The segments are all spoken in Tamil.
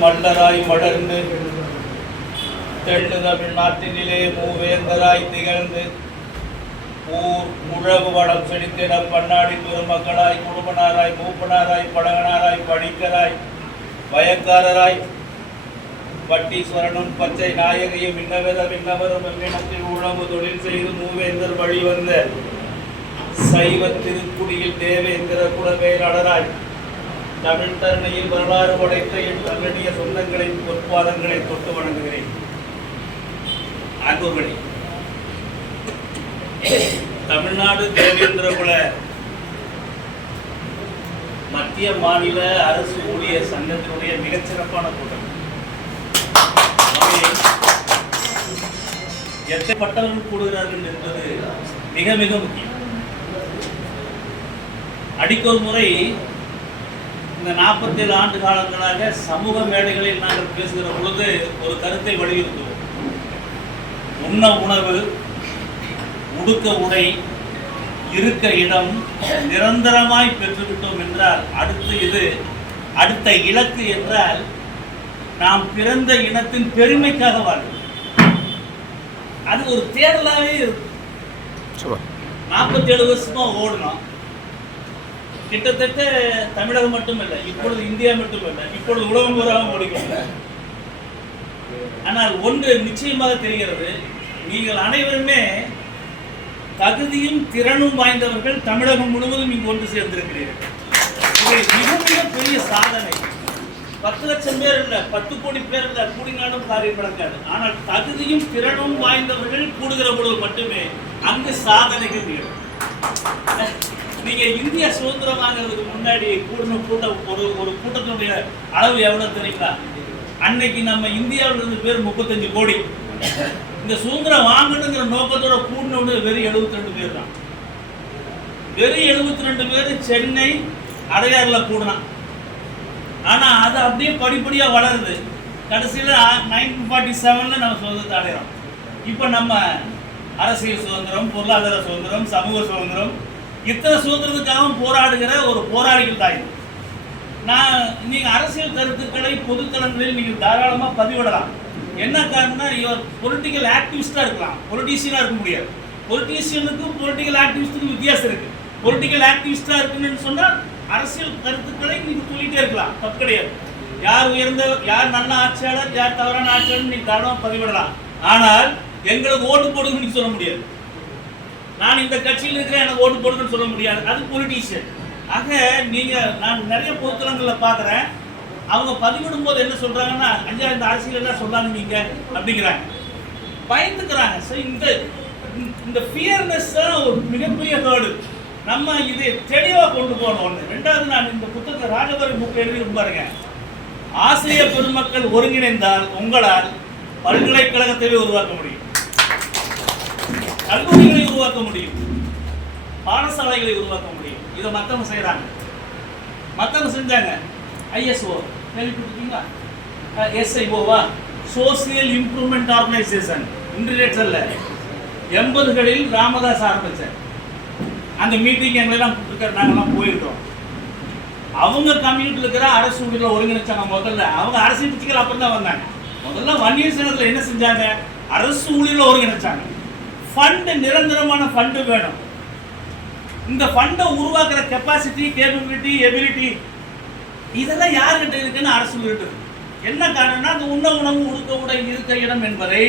மன்னராய் மலர்ந்து தெள்ளு தமிழ்நாட்டினிலே மூவேந்தராய் திகழ்ந்து ஊர் உழவு வளம் செழித்திட பன்னாடி பெருமக்களாய் குடும்பனாராய் மூப்பனாராய் படகனாராய் படிக்கராய் பயக்காரராய் பட்டீஸ்வரனும் பச்சை நாயகியும் விண்ணவித விண்ணவரும் வெள்ளினத்தில் உழவு தொழில் செய்து மூவேந்தர் வழிவந்த சைவ திருக்குடியில் தேவேந்திர குலவேலாளராய் தமிழ் தருணையில் வரலாறு படைத்த என் தன்னுடைய சொந்தங்களின் பொற்பாதங்களை தொட்டு வணங்குகிறேன். அன்புமணி. தமிழ்நாடு தேவேந்திர குல மத்திய மாநில அரசு ஊழியர் சங்கத்தினுடைய மிகச்சிறப்பான கூட்டம். எத்தனை எத்தப்பட்டவர்கள் கூடுகிறார்கள் என்பது மிக மிக முக்கியம். அடிக்கொரு முறை இந்த நாற்பத்தேழு ஆண்டு காலங்களாக சமூக மேடைகளில் நாங்கள் பேசுகிற பொழுது ஒரு கருத்தை வலியுறுத்துவோம். உண்ண உணவு உடுக்க உடை இருக்க இடம் நிரந்தரமாய் பெற்றுவிட்டோம் என்றால் அடுத்து இது அடுத்த இலக்கு என்றால் நாம் பிறந்த இனத்தின் பெருமைக்காக வாழ்வோம். அது ஒரு இருக்கு. சூப்பர் நாற்பத்தி ஏழு வருஷமா ஓடணும் கிட்டத்தட்ட தமிழகம் மட்டுமல்ல இப்பொழுது இந்தியா மட்டுமல்ல இப்பொழுது உலகம் பூராவும் முடிக்கும் ஆனால் ஒன்று நிச்சயமாக தெரிகிறது நீங்கள் அனைவருமே தகுதியும் திறனும் வாய்ந்தவர்கள் தமிழகம் முழுவதும் இங்கு ஒன்று சேர்ந்திருக்கிறீர்கள். இது மிக மிக பெரிய சாதனை. பத்து லட்சம் பேர் இல்ல பத்து கோடி பேர் இல்ல கூடினாலும் காரியம் நடக்காது. ஆனால் தகுதியும் திறனும் வாய்ந்தவர்கள் கூடுகிற பொழுது மட்டுமே அங்கு சாதனைகள் நிகழும் நீங்க இந்தியா சுதந்திரம் வாங்குறதுக்கு முன்னாடி கூடின கூட்டம் ஒரு ஒரு கூட்டத்தினுடைய அளவு எவ்வளவு தெரியுங்களா? அன்னைக்கு நம்ம இந்தியாவில் இருந்து பேர் முப்பத்தஞ்சு கோடி. இந்த சுதந்திரம் வாங்கணுங்கிற நோக்கத்தோட கூடினவங்க வெறும் எழுபத்தி ரெண்டு பேர் தான். வெறும் எழுபத்தி ரெண்டு பேர் சென்னை அடையாறுல கூடினான் ஆனா அது அப்படியே படிப்படியாக வளருது. கடைசியில் நைன்டீன் ஃபார்ட்டி செவனில் நம்ம சுதந்திரத்தை அடைகிறோம் இப்போ நம்ம அரசியல் சுதந்திரம் பொருளாதார சுதந்திரம் சமூக சுதந்திரம் இத்தனை சுதந்திரத்துக்காகவும் போராடுகிற ஒரு போராளிகள் தான் இது நான் நீங்கள் அரசியல் கருத்துக்களை பொதுத்தளங்களில் நீங்கள் தாராளமாக பதிவிடலாம். என்ன காரணம்னா இவர் பொலிட்டிக்கல் ஆக்டிவிஸ்டாக இருக்கலாம். பொலிட்டீஷியனாக இருக்க முடியாது. பொலிட்டீஷியனுக்கும் பொலிட்டிக்கல் ஆக்டிவிஸ்டுக்கும் வித்தியாசம் இருக்குது பொலிட்டிக்கல் ஆக்டிவிஸ்டாக இருக்குன்னு சொன்னால் அரசியல் கருத்துக்களை நீங்கள் சொல்லிகிட்டே இருக்கலாம். தப்பு கிடையாது. யார் உயர்ந்த யார் நல்ல ஆட்சியாளர் யார் தவறான ஆட்சியாளர் நீங்கள் தாராளமாக பதிவிடலாம். ஆனால் எங்களுக்கு ஓட்டு போடுங்கன்னு சொல்ல முடியாது. நான் இந்த கட்சியில் இருக்கிறேன் எனக்கு ஓட்டு போடுங்கன்னு சொல்ல முடியாது. அது பொலிட்டீஷியன் ஆக நீங்கள் நான் நிறைய பொதுத்தலங்களில் பார்க்குறேன். அவங்க பதிவிடும் போது என்ன சொல்கிறாங்கன்னா ஐயா இந்த அரசியல் எல்லாம் சொல்லாங்க நீங்கள் அப்படிங்கிறாங்க. பயந்துக்கிறாங்க. ஸோ இந்த இந்த ஃபியர்னஸ் தான் ஒரு மிகப்பெரிய ஹேர்டு நம்ம இதை தெளிவாக கொண்டு போகணும் ஒன்று ரெண்டாவது நான் இந்த புத்தகத்தை ராஜபரி புக் எழுதி பாருங்க. ஆசிரியர் பெருமக்கள் ஒருங்கிணைந்தால் உங்களால் பல்கலைக்கழகத்தையே உருவாக்க முடியும். கல்லூரிகளை உருவாக்க முடியும். பாடசாலைகளை உருவாக்க முடியும். இதை மற்றவங்க செய்கிறாங்க மற்றவங்க செஞ்சாங்க. ஐஎஸ்ஓ கேள்விப்பட்டிருக்கீங்களா? எஸ்ஐஓவா சோசியல் இம்ப்ரூவ்மெண்ட் ஆர்கனைசேஷன் இன்டர்நெட்ல எண்பதுகளில் ராமதாஸ் ஆரம்பித்தேன் அந்த மீட்டிங் எங்களெல்லாம் கூப்பிட்டுருக்காரு. நாங்கள்லாம் போயிருக்கோம் அவங்க கம்யூனிட்டியில் இருக்கிற அரசு ஊழியர்கள் ஒருங்கிணைச்சாங்க முதல்ல. அவங்க அரசியல் கட்சிகள் அப்புறம் தான் வந்தாங்க. முதல்ல வன்னியர் சங்கத்தில் என்ன செஞ்சாங்க? அரசு ஊழியர்கள் ஒருங்கிணைச்சாங்க. ஃபண்டு நிரந்தரமான ஃபண்டு வேணும். இந்த ஃபண்டை உருவாக்குற கெப்பாசிட்டி கேப்பபிலிட்டி எபிலிட்டி இதெல்லாம் யார்கிட்ட இருக்குன்னு அரசு இருக்குது என்ன காரணம்னா அந்த உண்ண உணவு உடுக்க உடை இருக்க இடம் என்பதை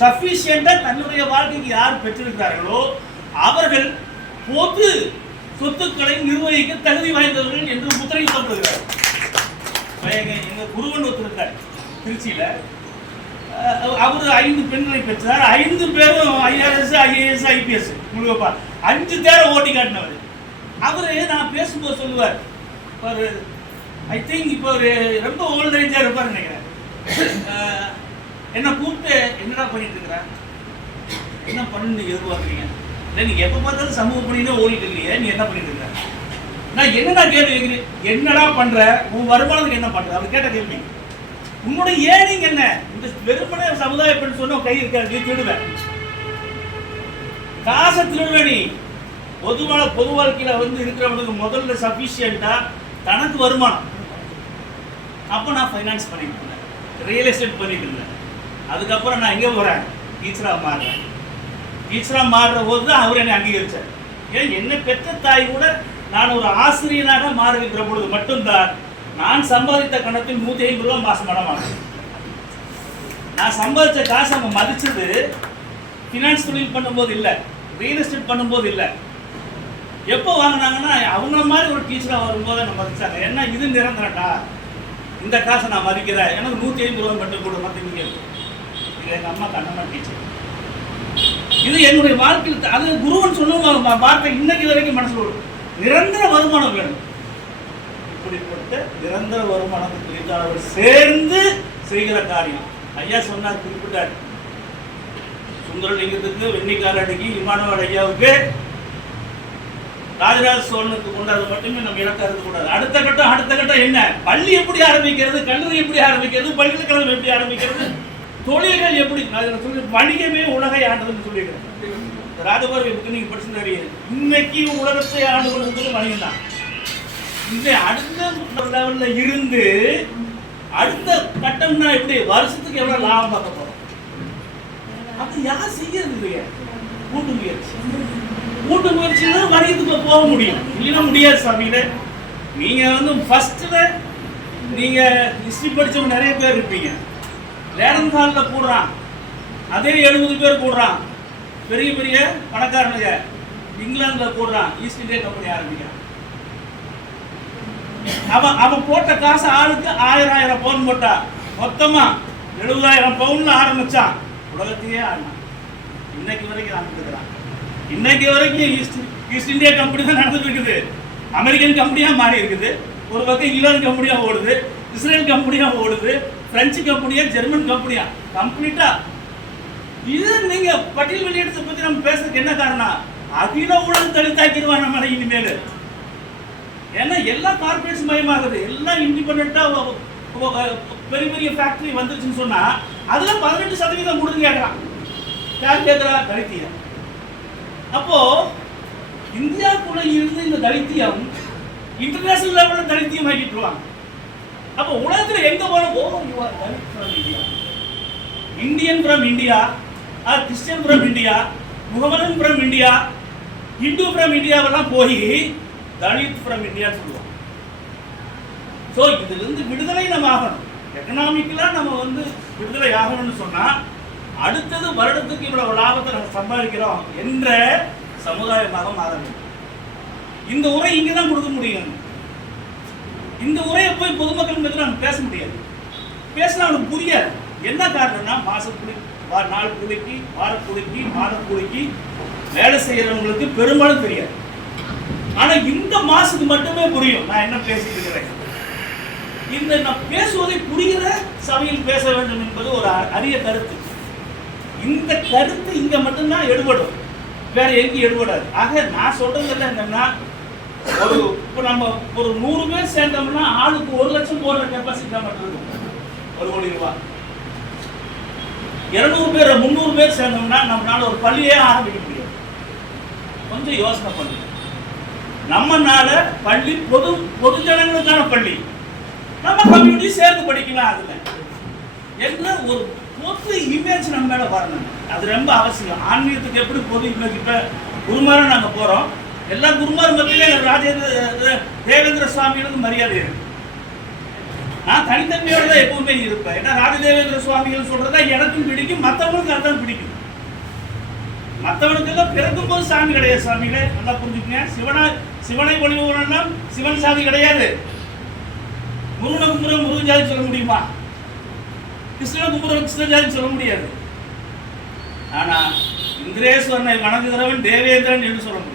சஃபிஷியண்டாக தன்னுடைய வாழ்க்கைக்கு யார் பெற்றிருக்கிறார்களோ அவர்கள் பொது சொத்துக்களை நிர்வகிக்க தகுதி வாய்ந்தவர்கள் என்று முத்திரை எங்க எங்கள் குருவன் ஒருத்தர் இருக்கார் அவர் ஐந்து பெண்களை பெற்றார். ஐந்து பேரும் ஐஆர்எஸ் ஐஏஎஸ் ஐபிஎஸ் முழுகப்பா அஞ்சு பேரை ஓட்டி காட்டினவர். அவர் நான் பேசும்போது சொல்லுவார் ஒரு ஐ திங்க் இப்போ ஒரு ரொம்ப ஓல்ட் ஏஜாக இருப்பார் நினைக்கிறேன். என்னை கூப்பிட்டு என்னடா பண்ணிட்டு இருக்கிறேன் என்ன பண்ணு நீங்க எதிர்பார்க்குறீங்க? இல்லை நீங்கள் எப்போ பார்த்தாலும் சமூக பணியிலே ஓடிட்டு இல்லையே நீ என்ன பண்ணிட்டு இருக்க? நான் என்னடா கேள்வி கேட்குறேன்? என்னடா பண்ணுற உன் வருமானத்துக்கு என்ன பண்ணுற அவர் கேட்ட கேள்வி. உன்னோட ஏனிங் என்ன? இந்த வெறுமனே சமுதாய பெண் சொன்ன கை இருக்காது நீ திருடுவேன் காசை திருடுவ நீ பொதுவான பொது வாழ்க்கையில வந்து இருக்கிறவனுக்கு முதல்ல சஃபிஷியண்டா தனக்கு வருமானம். அப்போ நான் ஃபைனான்ஸ் பண்ணிட்டு இருந்தேன். ரியல் எஸ்டேட் பண்ணிட்டு இருந்தேன். அதுக்கப்புறம் நான் எங்கே போகிறேன் டீச்சராக மாறுறேன். டீச்சராக மாறுற போது தான் அவர் என்னை அங்கீகரித்தார் ஏன்? என்னை பெற்ற தாய் கூட நான் ஒரு ஆசிரியனாக மாறுகின்ற பொழுது மட்டும்தான் நான் சம்பாதித்த கணத்தில் நூற்றி ஐம்பது ரூபா மாதம் பணமானேன் நான் சம்பாதிச்ச காசு அவங்க மதிச்சது ஃபினான்ஸ் தொழில் பண்ணும்போது இல்லை ரியல் எஸ்டேட் பண்ணும்போது இல்லை. எப்போ வாங்கினாங்கன்னா அவங்கள மாதிரி ஒரு டீச்சராக வரும்போது நம்ம மதிச்சாங்க. ஏன்னா இது நிரந்தரம்டா. இந்த காசை நான் மதிக்கிறேன். எனக்கு நூற்றி ஐம்பது ரூபா மட்டும் கூட மற்ற நீங்கள் இது எங்கள் அம்மா கண்ணம்மா டீச்சர் இது என்னுடைய வாழ்க்கையில் அது குருவன் சொன்ன வார்த்தை இன்னைக்கு வரைக்கும் மனசு நிரந்தர வருமானம் வேணும். இப்படிப்பட்ட நிரந்தர வருமானம் தொழிலாளர்கள் சேர்ந்து செய்கிற காரியம். ஐயா சொன்னார் குறிப்பிட்டார். சுந்தரலிங்கத்துக்கு வெண்ணிக்காரடிக்கு இமானவர் ஐயாவுக்கு ராஜராஜ சோழனுக்கு கொண்டாது மட்டுமே நம்ம இலக்கா இருக்கக்கூடாது அடுத்த கட்டம் அடுத்த கட்டம் என்ன? பள்ளி எப்படி ஆரம்பிக்கிறது கல்லூரி எப்படி ஆரம்பிக்கிறது பல்கலைக்கழகம் எப்படி ஆரம்பிக்கிறது தொழில்கள் எப்படி? சொல்லி வணிகமே உலகை ஆண்டதுன்னு சொல்லியிருக்கிறேன். இந்த ராஜபார்வை புக்கு நீங்க படிச்சு தெரியுது இன்னைக்கு உலகத்தை ஆண்டு கொண்டு வணிகம் தான் இல்லை அடுத்த லெவல்ல இருந்து அடுத்த கட்டம்னா எப்படி? வருஷத்துக்கு எவ்வளவு லாபம் பார்க்க போறோம்? அது யார் செய்யறது இல்லையா? கூட்டு முயற்சி. கூட்டு முயற்சி தான் வணிகத்துக்கு போக முடியும். இல்லைன்னா முடியாது சாமியில நீங்க வந்து ஃபர்ஸ்ட்ல நீங்க ஹிஸ்டரி படிச்சவங்க நிறைய பேர் இருப்பீங்க. லேடன்காலில் போடுறான் அதே எழுபது பேர் போடுறான் பெரிய பெரிய பணக்காரனுங்க. இங்கிலாந்தில் போடுறான் ஈஸ்ட் இந்தியா கம்பெனி ஆரம்பிக்கிறான். அவன் அவன் போட்ட காசு ஆளுக்கு ஆயிரம் ஆயிரம் பவுன் போட்டா. மொத்தமா எழுபதாயிரம் பவுன்ல ஆரம்பிச்சான். உலகத்தையே ஆடினான். இன்னைக்கு வரைக்கும் ஆரம்பிக்கிறான் இன்னைக்கு வரைக்கும் ஈஸ்ட் ஈஸ்ட் இந்தியா கம்பெனி தான் நடந்துட்டு இருக்குது. அமெரிக்கன் கம்பெனியா மாறி இருக்குது. ஒரு பக்கம் இங்கிலாந்து கம்பெனியா ஓடுது. இஸ்ரேல் கம்பெனியா ஓடுது. பிரெஞ்சு கம்பெனியா ஜெர்மன் கம்பெனியா கம்ப்ளீட்டா இது நீங்க பட்டியல் வெளியிடத்தை பத்தி நம்ம பேசுறதுக்கு என்ன காரணம்? அகில ஊழல் தடுத்தாக்கிடுவான் நம்மளை இனிமேல். ஏன்னா எல்லா கார்பரேட்ஸ் மயமாகுது. எல்லாம் இண்டிபெண்டா பெரிய பெரிய ஃபேக்டரி வந்துருச்சுன்னு சொன்னால் அதில் பதினெட்டு சதவீதம் கொடுங்க கேட்குறான் யார் கேட்குறா தலித்தியம். அப்போ இந்தியாவுக்குள்ள இருந்து இந்த தலித்தியம் இன்டர்நேஷனல் லெவலில் தலித்தியம் ஆகிட்டுருவாங்க அப்போ உலகத்தில் எங்கே போறோம் ஓ you are Dalit from India Indian from India are Christian from India Mohammedan from India Hindu from இந்தியாவெல்லாம் போய் தலித் ஃப்ரம் இந்தியான்னு சொல்லுவோம் ஸோ இதிலிருந்து விடுதலை நம்ம ஆகணும். எக்கனாமிக்கலாக நம்ம வந்து விடுதலை ஆகணும்னு சொன்னால் அடுத்தது வருடத்துக்கு இவ்வளவு லாபத்தை நம்ம சம்பாதிக்கிறோம் என்ற சமுதாயமாக மாற வேண்டும். இந்த உரை இங்கே தான் கொடுக்க முடியும். இந்த உரையை போய் பொதுமக்கள் பற்றி நம்ம பேச முடியாது. பேசினா அவனுக்கு புரியாது. என்ன காரணம்னா மாச கூலி வா- நாள் கூலிக்கு வார கூலிக்கு மாத கூலிக்கு வேலை செய்யறவங்களுக்கு பெரும்பாலும் தெரியாது. ஆனா இந்த மாசுக்கு மட்டுமே புரியும். நான் என்ன பேசிட்டு இருக்கிறேன்? இந்த நான் பேசுவதை புரிகிற சபையில் பேச வேண்டும் என்பது ஒரு அ- அரிய கருத்து. இந்த கருத்து இங்க மட்டும்தான் எடுபடும். வேற எங்கேயும் எடுபடாது. ஆக நான் சொல்றதுல என்னன்னா ஒரு இப்போ நம்ம ஒரு நூறு பேர் சேர்ந்தோம்னா ஆளுக்கு ஒரு லட்சம் போடுற கெப்பாசிட்டி தான் மட்டும் இருக்கும். ஒரு கோடி ரூபாய் இருநூறு பேர் முந்நூறு பேர் சேர்ந்தோம்னா நம்மளால ஒரு பள்ளியே ஆரம்பிக்க முடியாது. கொஞ்சம் யோசனை பண்ணுங்க. நம்ம நம்மனால பள்ளி பொது பொது ஜனங்களுக்கான பள்ளி. நம்ம கம்யூனிட்டி சேர்ந்து படிக்கலாம் அதுல. என்ன ஒரு பொது இமேஜ் நம்ம மேல வரணும். அது ரொம்ப அவசியம். ஆன்மீகத்துக்கு எப்படி பொது இமேஜ் இப்ப குருமாரம் நாங்க போறோம். எல்லா குருமாரும் மத்தியிலும் ராஜேந்திர தேவேந்திர சுவாமிகளுக்கு மரியாதை இருக்கு. நான் தனித்தன்மையோட தான் எப்பவுமே இருப்பேன். ஏன்னா ராஜதேவேந்திர சுவாமிகள் சொல்றதா எனக்கும் பிடிக்கும் மற்றவங்களுக்கும் அதான் பிடிக்கும். மற்றவனுக்கெல்லாம் பிறக்கும் போது சாமி கிடையாது சாமிகளே நல்லா புரிஞ்சுக்கங்க. சிவனா சிவனை ஒளிவுனா சிவன் சாமி கிடையாது. முருகனை கும்புற முருகன் ஜாதி சொல்ல முடியுமா? கிருஷ்ணனை கும்புற கிருஷ்ண ஜாதி சொல்ல முடியாது. ஆனா இந்திரேஸ்வரனை வணங்குகிறவன் தேவேந்திரன் என்று சொல்ல முடியும்.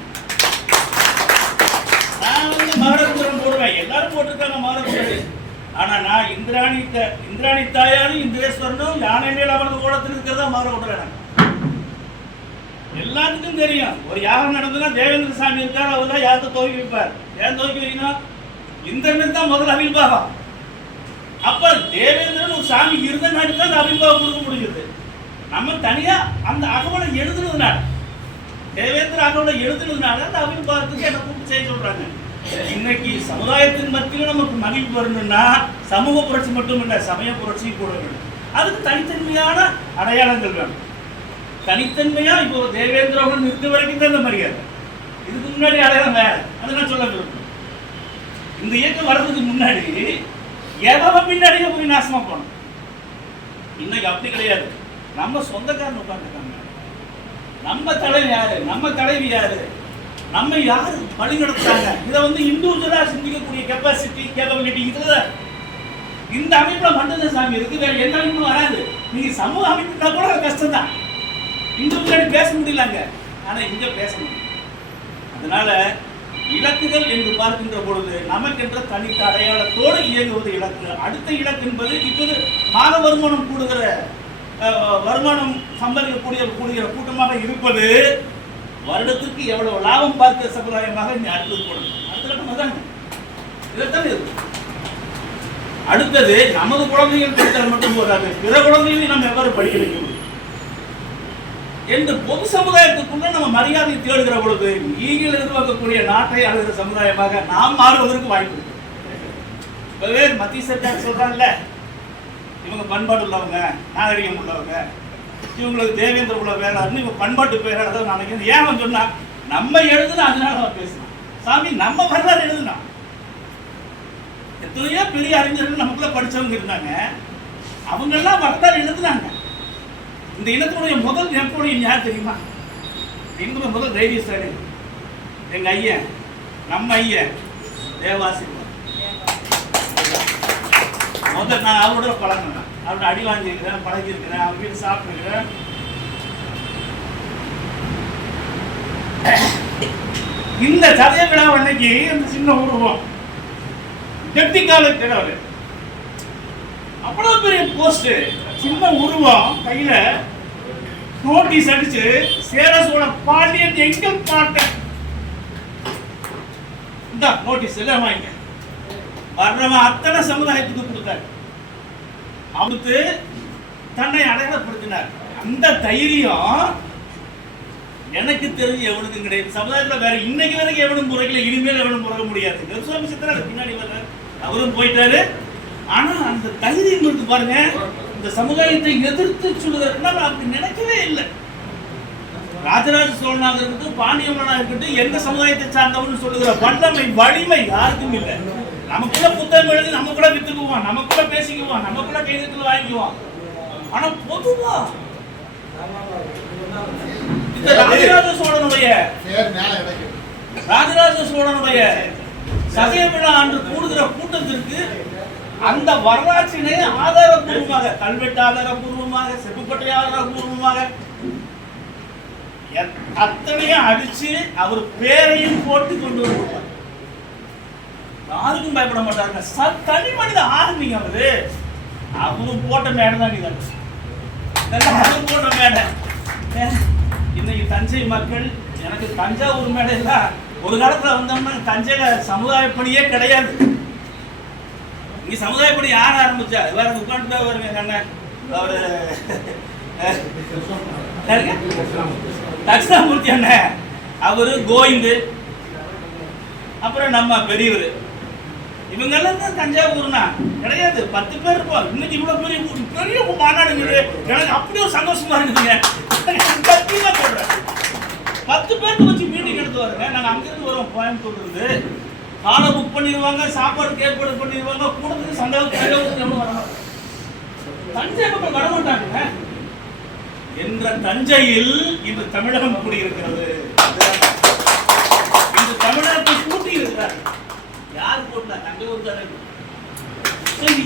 நான் வந்து மகரபுரம் போடுவேன். எல்லாரும் போட்டிருக்காங்க மகரபுரம் ஆனா நான் இந்திராணி த- இந்திராணி தாயாரும் இந்திரேஸ்வரனும் யானை மேல் அமர்ந்து ஓடத்தில் இருக்கிறதா மகர எனக்கு. எல்லாத்துக்கும் தெரியும். ஒரு யாகம் நடந்ததுன்னா தேவேந்திர சாமி இருக்கார் அவர் தான் யாகத்தை துவக்கி வைப்பார். ஏன் துவக்கி வைக்கணும்? இந்திரனுக்கு தான் முதல்ல அவிர்வாகம் அப்ப தேவேந்திரன் ஒரு சாமி இருந்த நாட்டுக்கு தான் அந்த அவிர்வாகம் கொடுக்க முடியுது. நம்ம தனியா அந்த அகவலை எழுதுனதுனால தேவேந்திர அகவலை எழுதுனதுனால அந்த அபிபாகத்துக்கு என்ன கூப்பிட்டு செய்ய சொல்றாங்க. இன்னைக்கு சமுதாயத்தின் மத்தியில் நமக்கு மகிழ்வு வரணும்னா சமூக புரட்சி மட்டும் இல்லை சமய புரட்சியும் கூட வேணும். அதுக்கு தனித்தன்மையான அடையாளங்கள் வேணும். தனித்தன்மையா இப்போ தேவேந்திரவன் இருக்க வரைக்கும் தான் இந்த மரியாதை. இதுக்கு முன்னாடி அடையாளம் வேற அதை நான் சொல்ல விரும்புறேன் இந்த இயக்கம் வர்றதுக்கு முன்னாடி எவன் பின்னாடியே போய் நாசமா போனோம் இன்னைக்கு அப்படி கிடையாது. நம்ம சொந்தக்காரன் உட்காந்துருக்காங்க நம்ம தலைவி யாரு? நம்ம தலைவி யாரு? நம்ம யாரு? வழி நடத்துறாங்க. இதை வந்து இண்டிவிஜுவலா சிந்திக்கக்கூடிய கெப்பாசிட்டி கேப்பபிலிட்டி இதுல இந்த அமைப்புல மட்டும்தான் சாமி இருக்கு. வேற எந்த அமைப்பும் வராது. நீங்க சமூக அமைப்புனா கூட கஷ்டம் தான் முன்னாடி பேச முடியலங்க. ஆனா இங்க பேச முடியும். அதனால இலக்குகள் என்று பார்க்கின்ற பொழுது நமக்கென்ற தனித்த அடையாளத்தோடு இயங்குவது இலக்கு. அடுத்த இலக்கு என்பது இப்போது மாத வருமானம் கூடுகிற அஹ், வருமானம் சம்பாதிக்கக்கூடிய கூடுகிற கூட்டமாக இருப்பது வருடத்துக்கு எவ்வளவு லாபம் பார்க்கிற சம்பிரதாயமாக இனி அடுத்தது போடணும். அடுத்த கட்டம் இதைத்தான் இருக்கு அடுத்தது நமது குழந்தைகள் படித்தால் மட்டும் போதாது பிற குழந்தைகளையும் நாம் எவ்வாறு படிக்க வைக்க முடியும்? என்று பொது சமுதாயத்துக்குள்ள நம்ம மரியாதை தேடுகிற பொழுது நீங்கள் எதிர்பார்க்கக்கூடிய நாட்டை அழுகிற சமுதாயமாக நாம் மாறுவதற்கு வாய்ப்பு இருக்கு. இப்பவே மத்திய சர்க்கார் சொல்றாங்கல்ல இவங்க பண்பாடு உள்ளவங்க நாகரிகம் உள்ளவங்க இவங்களுக்கு தேவேந்திர உள்ள வேளாண்னு இவங்க பண்பாட்டு பேராளர் நான் நினைக்கிறேன். ஏன் அவன் சொன்னா நம்ம எழுதுனா அதனால அவன் பேசணும் சாமி நம்ம வரலாறு எழுதுனான் எத்தனையோ பெரிய அறிஞர்கள் நமக்குள்ள படிச்சவங்க இருந்தாங்க. அவங்க எல்லாம் வரலாறு எழுதுனாங்க. இந்த இனத்தினுடைய முதல் நெப்போலியன் யார் தெரியுமா? இந்துடைய முதல் தைரிய ஸ்டாலின் எங்க ஐயன் நம்ம ஐயன் தேவாசி முதல் நான் அவரோட பழகினேன். அவரோட அடி வாங்கியிருக்கிறேன் பழகியிருக்கிறேன் அவங்க வீட்டு சாப்பிட்டுருக்கிறேன். இந்த சதய விழா அன்னைக்கு அந்த சின்ன உருவம். கெட்டி கால கிழவர் பெரிய போஸ்ட் சின்ன உருவம் கையில. நோட்டீஸ் அடிச்சு சேர சோழ பாண்டியன் எங்க பாட்டன் இந்த நோட்டீஸ் எல்லாம் வாங்க. வர்றவன் அத்தனை சமுதாயத்துக்கு கொடுத்தாரு. அவருக்கு தன்னை அடையாளப்படுத்தினார். அந்த தைரியம் எனக்கு தெரிஞ்சு எவனுக்கும் கிடையாது. சமுதாயத்தில் வேற இன்னைக்கு வரைக்கும் எவனும் முறைகளை இனிமேல் எவனும் முறக முடியாது. கருசாமி சித்தராக பின்னாடி வர்றாரு. அவரும் போயிட்டாரு. ஆனா அந்த தைரியம் இருக்கு பாருங்க. இந்த சமுதாயத்தை எதிர்த்து சொல்லுறதுன்னா நான் நினைக்கவே இல்லை. ராஜராஜ சோழனாக இருக்கட்டும் பாண்டியமனா இருக்கட்டும் எந்த சமுதாயத்தை சார்ந்தவன் சொல்லுகிற வல்லமை வலிமை யாருக்கும் இல்லை. நமக்குள்ள புத்தகம் எழுதி நம்ம கூட வித்துக்குவோம் நம்ம கூட பேசிக்குவோம் நம்ம கூட கைதத்தில் வாங்கிக்குவோம். ஆனா பொதுவா இந்த ராஜராஜ சோழனுடைய ராஜராஜ சோழனுடைய சதய விழா அன்று கூடுகிற கூட்டத்திற்கு அந்த வரலாற்றினை ஆதாரபூர்வமாக கல்வெட்டு ஆதாரபூர்வமாக செப்புப்பட்டை ஆதாரபூர்வமாக எத்- அத்தனையும் அடிச்சு அவர் பேரையும் போட்டு கொண்டு வருவார். யாருக்கும் பயப்பட மாட்டாருங்க. ச தனி மனித ஆர்மிங்க அவரு. அவரும் போட்ட மேடை தான் நீங்க அவரும் போட்ட மேடை. ஏன்? இன்னைக்கு தஞ்சை மக்கள் எனக்கு தஞ்சாவூர் மேடை இல்ல ஒரு காலத்துல வந்தோம்னா தஞ்சையில சமுதாய பணியே கிடையாது. இங்க சமுதாய பணி யார் ஆரம்பிச்சா? வேற உட்காந்துட்டு வருங்க வருவேன் அண்ணன். அவரு தட்சிணாமூர்த்தி அண்ணன். அவரு கோவிந்து. அப்புறம் நம்ம பெரியவர். இவங்கெல்லாம் தான் தஞ்சாவூர்னா. கிடையாது பத்து பேர் இருப்போம். இன்னைக்கு இவ்வளவு பெரிய கூ- பெரிய மாநாடுங்கிறது எனக்கு அப்படியே ஒரு சந்தோஷமா இருக்குதுங்க. சொல்றேன். பத்து பேருக்கு வச்சு மீட்டிங் எடுத்து வருங்க. நாங்கள் அங்கிருந்து வருவோம் கோயம்புத்தூர்லேருந்து காலை புக் பண்ணிடுவாங்க சாப்பாடு ஏற்பாடு பண்ணிடுவாங்க கூடத்துக்கு சந்தேகத்துக்கு தஞ்சாவூருக்கு எவ்வளவு வரணும் தஞ்சை மக்கள் வரமாட்டாங்க என்ற தஞ்சையில் இன்று தமிழகம் கூடியிருக்கிறது. இந்த தமிழகத்தை கூட்டி இருக்கிறார். யார் போட்டார் தஞ்சாவூர் தானே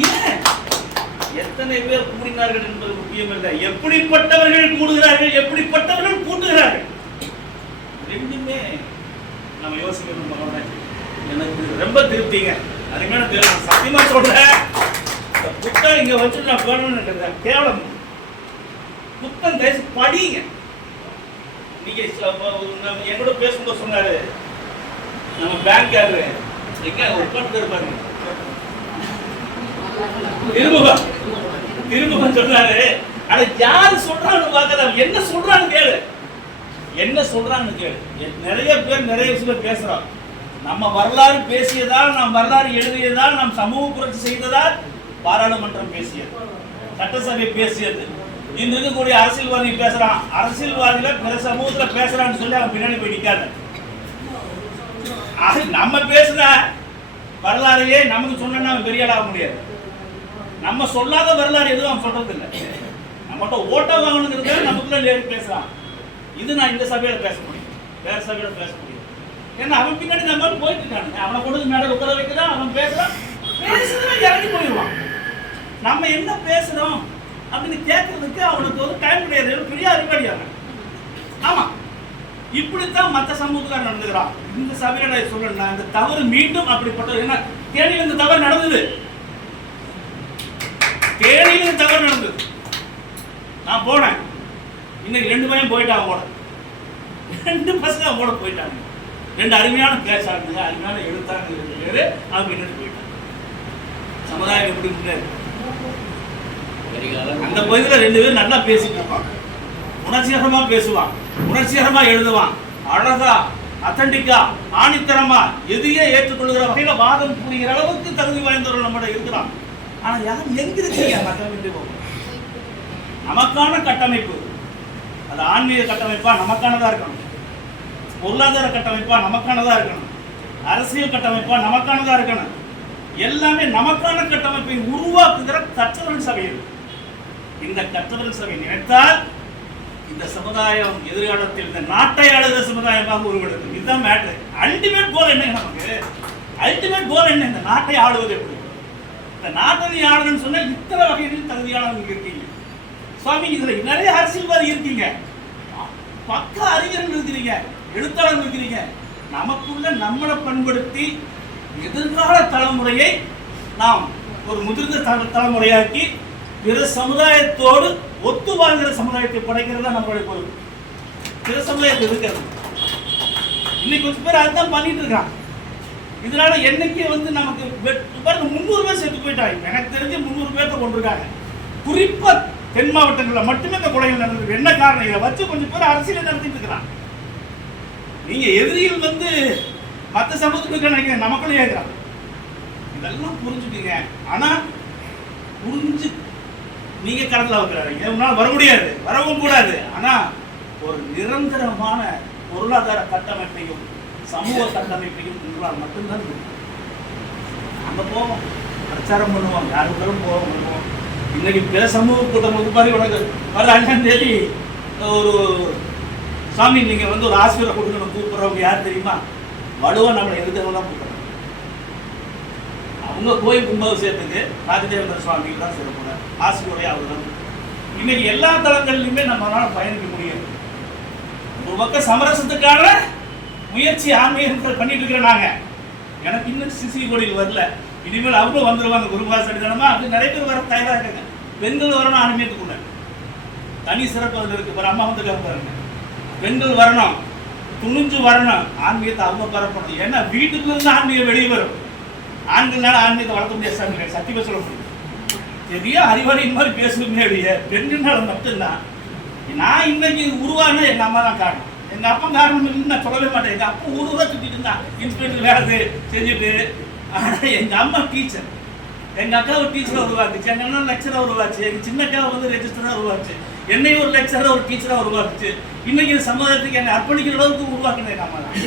ஏன்? எத்தனை பேர் கூடினார்கள் என்பது முக்கியமில்லை. எப்படிப்பட்டவர்கள் கூடுகிறார்கள்? எப்படிப்பட்டவர்கள் கூட்டுகிறார்கள்? ரெண்டுமே நம்ம யோசிக்கணும் மகனே. எனக்கு ரொம்ப திருப்திங்க. அதுக்கு மேல நான் சத்தியமா சொல்றேன். இந்த புத்தகம் இங்க வச்சுட்டு நான் போடணும்னு கேவலம். புத்தகம் தயவு படிங்க. நீங்க என்னோட என் கூட பேசும்போது சொன்னாரு. நம்ம பேங்க் யாரு எங்க? உட்காந்து இருப்பாரு. திருமுகம். திருமுகம் சொல்றாரு. அதை யாரு சொல்றான்னு பார்க்கலாம் என்ன சொல்றான்னு கேளு. என்ன சொல்றான்னு கேளு. நிறைய பேர் நிறைய விஷயம் பேசுறான். நம்ம வரலாறு பேசியதால் நாம் வரலாறு எழுதியதால் நாம் சமூக புரட்சி செய்ததால் பாராளுமன்றம் பேசியது சட்டசபை பேசியது. இன்று இருக்கக்கூடிய அரசியல்வாதி பேசுறான். அரசியல்வாதியில பிற சமூகத்துல பேசுறான்னு சொல்லி அவன் பின்னாடி போய் நிக்காத. அது நம்ம பேசுன வரலாறையே நமக்கு சொன்னா அவன் பெரிய ஆளாக முடியாது. நம்ம சொல்லாத வரலாறு எதுவும் அவன் சொல்றது இல்லை நம்மகிட்ட ஓட்ட வாங்கணுங்கிறது நமக்குள்ள லேடி பேசுறான். இது நான் இந்த சபையில பேச முடியும். வேற சபையில பேச முடியும் ஏன்னா அவன் பின்னாடி நம்ம போயிட்டு இருக்கானுங்க அவனை கொண்டு மேடை உட்கார வைக்கிறான் அவன் பேசுறான். பேசுறதுல இறங்கி போயிடுவான். நம்ம என்ன பேசுறோம் அப்படின்னு கேட்கறதுக்கு அவனுக்கு ஒரு டைம் கிடையாது. ஒரு பெரிய அறிவாளியாக ஆமா. இப்படித்தான் மற்ற சமூகத்துல நடந்துக்கிறான். இந்த சபையில நான் இந்த தவறு மீண்டும் அப்படிப்பட்ட ஏன்னா தேனியில் இந்த தவறு நடந்தது. தேனியில் இந்த தவறு நடந்தது. நான் போனேன். இன்னைக்கு ரெண்டு பையன் போயிட்டான் போட ரெண்டு பசங்க போட போயிட்டாங்க. ரெண்டு அருமையான பேசாங்க அருமையான எழுத்தாக இருந்தது பேரு அவங்க பின்னாடி போயிட்டாங்க சமுதாயம் எப்படி முன்னேறு அந்த பகுதியில் ரெண்டு பேரும் நல்லா பேசிட்டு இருப்பாங்க. உணர்ச்சிகரமாக பேசுவான். உணர்ச்சிகரமாக எழுதுவான். அழகா அத்தன்டிக்கா ஆணித்தரமா எதையே ஏற்றுக்கொள்கிற வகையில் வாதம் புரிகிற அளவுக்கு தகுதி வாய்ந்தவர்கள் நம்மகிட்ட இருக்கிறான். ஆனா யாரும் எங்கிருக்கீங்க நமக்கான கட்டமைப்பு. அது ஆன்மீக கட்டமைப்பா நமக்கானதா இருக்கணும். பொருளாதார கட்டமைப்பாக நமக்கானதாக இருக்கணும். அரசியல் கட்டமைப்பாக நமக்கானதாக இருக்கணும். எல்லாமே நமக்கான கட்டமைப்பை உருவாக்குகிற கற்றவர்கள் சபை இது. இந்த கற்றவர்கள் சபை நினைத்தால் இந்த சமுதாயம் எதிர்காலத்தில் இந்த நாட்டை ஆளுகிற சமுதாயமாக உருவெடுக்கும். இதுதான் மேட்ரு அல்டிமேட் கோல் என்ன நமக்கு? அல்டிமேட் கோல் என்ன? இந்த நாட்டை ஆளுவது எப்படி? இந்த நாட்டை நீ ஆளுன்னு இத்தனை வகைகளில் தகுதியானவங்க இருக்கீங்க. சுவாமி இதில் நிறைய அரசியல்வாதி இருக்கீங்க. பக்க அறிஞர்கள் இருக்கிறீங்க. எழுத்தாளர்கள் இருக்கிறீங்க நமக்குள்ள நம்மளை பண்படுத்தி எதிர்கால தலைமுறையை நாம் ஒரு முதிர்ந்த தலைமுறையாக்கி பிற சமுதாயத்தோடு ஒத்து வாழ்கிற சமுதாயத்தை படைக்கிறது தான் நம்மளுடைய பொறுப்பு. பிற சமுதாயத்தை இருக்கிறது இன்னைக்கு கொஞ்சம் பேர் அதுதான் பண்ணிட்டு இருக்கான் இதனால என்னைக்கு வந்து நமக்கு பாருங்க முந்நூறு பேர் செத்து போயிட்டாங்க. எனக்கு தெரிஞ்சு முந்நூறு பேர்த்த கொண்டிருக்காங்க. குறிப்பா தென் மாவட்டங்களில் மட்டுமே இந்த கொலைகள் நடந்திருக்கு என்ன காரணம்? இதை வச்சு கொஞ்சம் பேர் அரசியல் நடத்திட்டு இருக்கிறான் நீங்க எதிரிகள் வந்து மற்ற சமூகத்துக்கு நினைக்கிறேன் நமக்குள்ளே இருக்கிறான் இதெல்லாம் புரிஞ்சுக்கீங்க. ஆனா புரிஞ்சு நீங்க கடத்தில் வைக்கிறாங்க உன்னால வர முடியாது. வரவும் கூடாது. ஆனா ஒரு நிரந்தரமான பொருளாதார கட்டமைப்பையும் சமூக கட்டமைப்பையும் உங்களால் மட்டும்தான் முடியும். அங்க போவோம். பிரச்சாரம் பண்ணுவோம். யாரு பேரும் போவோம் பண்ணுவோம் இன்னைக்கு பிற சமூக கூட்டம் வந்து பாரு வர அஞ்சாம் தேதி ஒரு சாமி நீங்க வந்து ஒரு ஆசிரியரை நம்ம கூப்பிட்றவங்க யார் தெரியுமா? வலுவாக நம்மளை எதிர்த்தவங்க தான் கூப்பிடுறாங்க. அவங்க கோயில் கும்பாபிஷேகத்துக்கு ராஜதேவந்திர சுவாமி தான் சிறப்புனர் ஆசிரியரை அவர் தான். இன்னைக்கு எல்லா தளங்கள்லையுமே நம்மளால பயணிக்க முடியும் ஒரு பக்கம் சமரசத்துக்கான முயற்சி ஆன்மீகங்கள் பண்ணிட்டு இருக்கிறோம் நாங்கள் எனக்கு இன்னும் சிசி கோடியில் வரல. இனிமேல் அவங்களும் வந்துடுவாங்க குருபாஸ் அடிதானமா அது நிறைய பேர் வர தயாராக இருக்காங்க. பெண்கள் வரணும் ஆன்மீகத்துக்குள்ள. தனி சிறப்பு அதில் இருக்கு. அம்மா வந்து பாருங்க. பெண்கள் வரணும் துணிஞ்சு வரணும் ஆன்மீகத்தை அவங்க பரப்பணும் ஏன்னா வீட்டுக்குள்ள இருந்து ஆன்மீகம் வெளியே வரும். ஆண்கள்னால ஆன்மீகத்தை வளர்க்க முடியாது சாமி. சத்தியமா சொல்ல முடியும். பெரிய அறிவாளி இந்த மாதிரி பேசுவீங்க அப்படியே பெண்கள்னால மட்டும்தான். நான் இன்னைக்கு உருவான எங்கள் அம்மா தான் காரணம். எங்கள் அப்பா காரணம் இல்லைன்னு நான் சொல்லவே மாட்டேன். எங்கள் அப்பா ஊர் ஊரா சுத்திட்டு இருந்தான். இன்ஸ்பெக்டர் வேலை செஞ்சுட்டு. ஆனால் எங்கள் அம்மா டீச்சர். எங்கள் அக்கா ஒரு டீச்சராக உருவாக்குச்சு எங்கள் அண்ணன் லெக்சராக உருவாச்சு. எங்கள் சின்ன அக்கா வந்து ரெஜிஸ்டராக உருவாச்சு. என்னையும் ஒரு லெக்சராக ஒரு டீச்சராக உருவாக்குச்சு. இன்னைக்கு சமுதாயத்துக்கு என்னை அர்ப்பணிக்கிற அளவுக்கு உருவாக்குனேன் நம்ம தான்.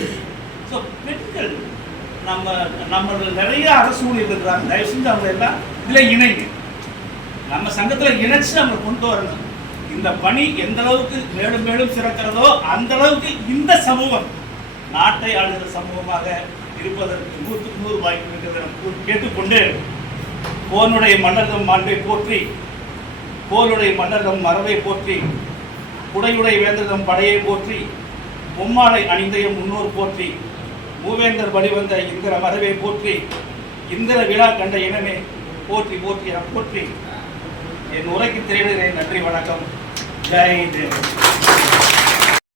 ஸோ பெண்கள் நம்ம நம்ம நிறைய அரசு ஊழியர் இருக்கிறாங்க. தயவு செஞ்சு அவங்க எல்லாம் இதில் இணைங்க. நம்ம சங்கத்தில் இணைச்சு நம்ம கொண்டு வரணும். இந்த பணி எந்த அளவுக்கு மேலும் மேலும் சிறக்கிறதோ அந்த அளவுக்கு இந்த சமூகம் நாட்டை ஆளுகிற சமூகமாக இருப்பதற்கு நூற்றுக்கு நூறு வாய்ப்பு இருக்கிறது கேட்டுக்கொண்டு போனுடைய மன்னர்தம் மாண்பை போற்றி போருடைய மன்னர்தம் மரபை போற்றி குடையுடை வேந்தர்தம் படையை போற்றி மும்மாலை அணிந்தைய முன்னோர் போற்றி மூவேந்தர் வழிவந்த இந்திர மரபை போற்றி இந்திர விழா கண்ட இனமே போற்றி போற்றி போற்றி. என் உரைக்கு திரையிடுகிறேன். நன்றி வணக்கம். ஜெய் தேவ்.